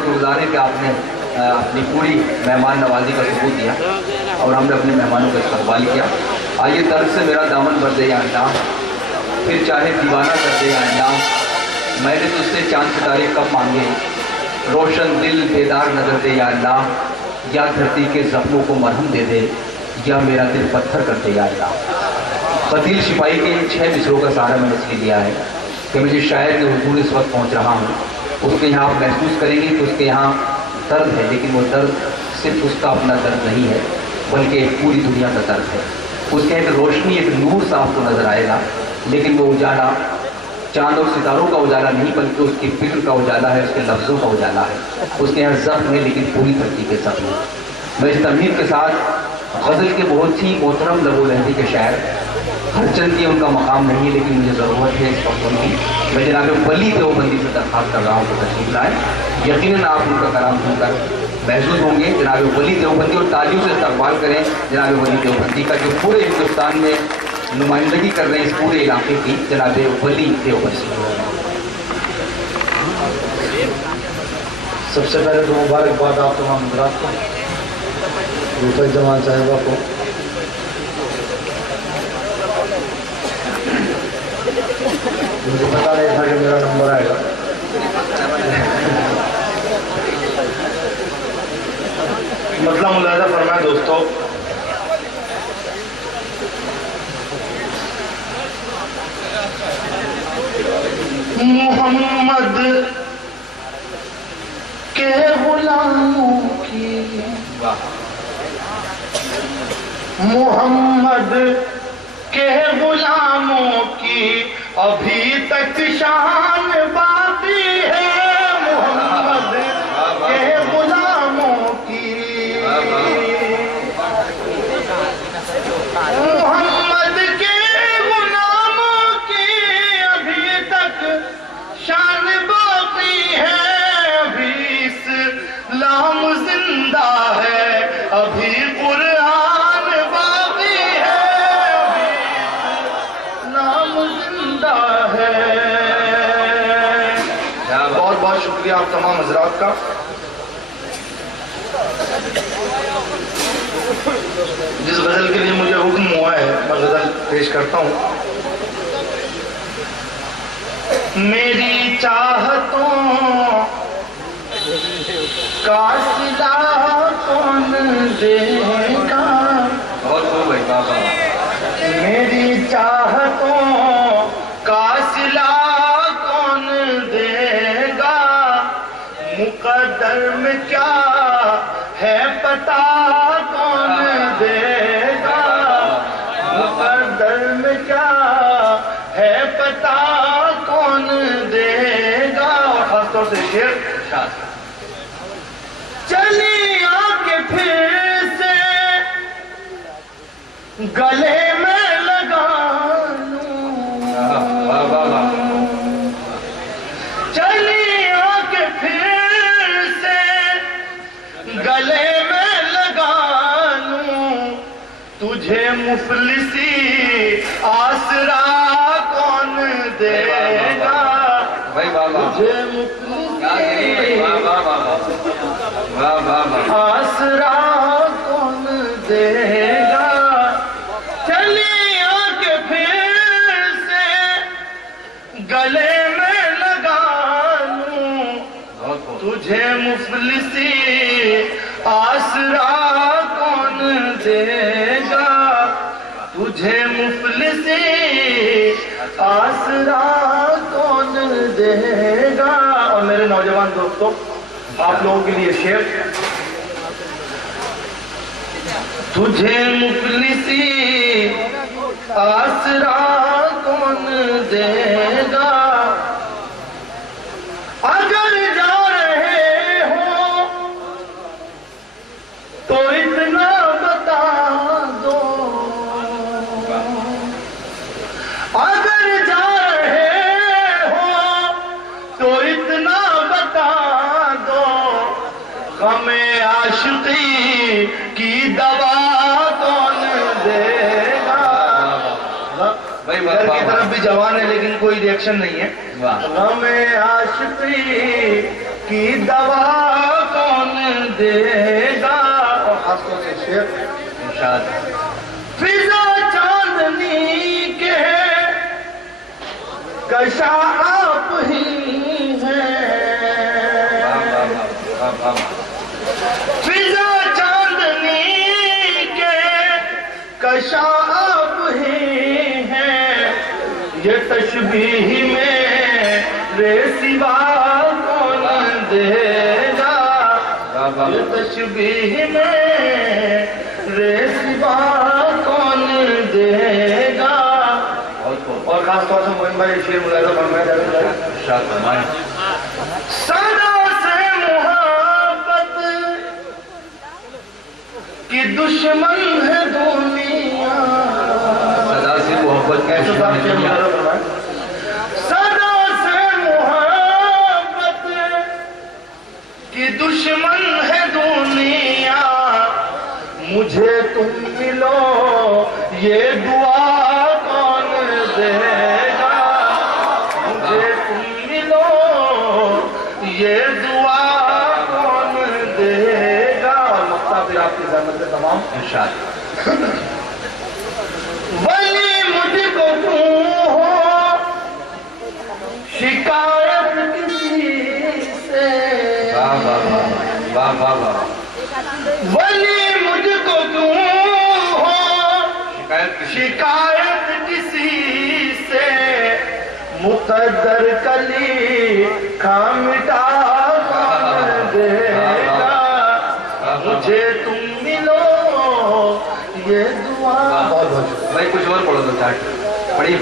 شکر گزار ہیں کہ آپ نے اپنی پوری مہمان نوازی کا ثبوت دیا اور ہم نے اپنے مہمانوں کا استقبال کیا. آئیے درد سے میرا دامن بھر دے یا اللہ, پھر چاہے دیوانہ کر دے یا اللہ, میں نے تجھ سے چاند ستارے کب مانگے, روشن دل بیدار نظر دے یا اللہ, یا دھرتی کے زخموں کو مرہم دے دے یا میرا دل پتھر کر دے یا اللہ. بدیل شفائی کے 6 مصروں کا سہارا میں نے اس لیے لیا ہے کہ مجھے شاعر کے حضور اس وقت پہنچ رہا ہوں. اس کے یہاں آپ محسوس کریں گے کہ اس کے یہاں درد ہے, لیکن وہ درد صرف اس کا اپنا درد نہیں ہے بلکہ ایک پوری دنیا کا درد ہے. اس کے ایک روشنی, ایک نور صاحب کو نظر آئے گا, لیکن وہ اجالا چاند اور ستاروں کا اجالا نہیں بلکہ اس کی فکر کا اجالا ہے, اس کے لفظوں کا اجالا ہے. اس کے یہاں زخم ہے لیکن پوری دھرتی کے زخم ہے. میں اس تمہید کے ساتھ غزل کے بہت ہی محترم لب و لہجے کے شاعر, ہر چند کی ان کا مقام نہیں ہے لیکن مجھے ضرورت ہے اس وقت ان کی. میں جناب ولی دیوبندی سے درخواست کر رہا ہوں کہ تشریف لائیں. یقیناً آپ ان کا کلام سن کر محسوس ہوں گے. جناب ولی دیوبندی, اور تالیوں سے استقبال کریں جناب ولی دیوبندی کا جو پورے ہندوستان میں نمائندگی کر رہے ہیں اس پورے علاقے کی, جناب ولی دیوبندی. سب سے پہلے تو مبارکباد آپ تمام حضرات کو, رفعت جمال صاحبہ کو. مجھے پتا نہیں تھا کہ میرا نمبر آئے گا. مطلب ملاحظہ فرمائیں دوستو, محمد کے غلاموں کی, محمد کے غلاموں کی ابھی تک شان باقی ہے. محمد کے غلاموں کی, محمد کے غلاموں کی ابھی تک شان باقی ہے. ابھی اسلام زندہ ہے, ابھی قرآن باقی ہے, ابھی اسلام زندہ ہے. بہت بہت شکریہ آپ تمام حضرات کا. جس غزل کے لیے مجھے حکم ہوا ہے میں غزل پیش کرتا ہوں. میری چاہتوں کا صلہ کون دے گا, میری چاہتوں کا صلہ کون دے گا, مقدر میں کیا ہے پتہ کون دے گا, مقدر میں کیا ہے پتہ کون دے گا. اور خاص طور سے شعر, چلی آ کے پھر سے گلے میں لگا لوں, چلی آ کے پھر سے گلے میں لگا لوں, تجھے مفلسی آسرا کون دے گا, تجھے مفلسی آسرا کون دے گا. چلی آ کے پھر سے گلے میں لگا لوں, تجھے مفلسی آسرا کون دے گا, تجھے مفلسی آسرا کون دے گا. اور میرے نوجوان دوستو, آپ لوگوں کے لیے شعر, تجھے مفلسی آسرا کون دے گا, اگر جا رہے ہو تو اتنا بتا دو, اگر جا رہے ہو تو اتنا بتا دو, غم عاشقی کی دوا کون دے گا, گھر کی طرف بھی جوان ہے لیکن کوئی ریئیکشن نہیں ہے. غم عاشقی کی دوا کون دے گا. اور خاص طور سے شعر فضا چاندنی کے کشا آپ ہی ہیں. فضا چاندنی کے کشا آپ ہی ہیں. یہ تشبیہ میں رے سوا کون دے گا. یہ تشبیہ میں رے سوا کون دے گا. اور خاص طور سے موہن بھائی شیر ملاحظہ فرمائے. صدا سے محبت کی دشمن ہے دنیا. صدا سے محبت کی دشمن ہے دنیا. صدا سے محبت کی دشمن ہے دنیا. مجھے تم ملو یہ دعا کون دے گا. مجھے تم ملو یہ دعا کون دے گا. اور مقطع پھر آپ کی زحمت سے تمام ارشاد. ولی مجھ کو تم ہو شکایت کسی سے. ولی مجھ کو تم ہو شکایت کسی سے. مقدر کلی کھا مٹا کون دے گا. مجھے تم ملو یہ دعا. بھائی کچھ اور پڑھو تو چاٹ پڑھی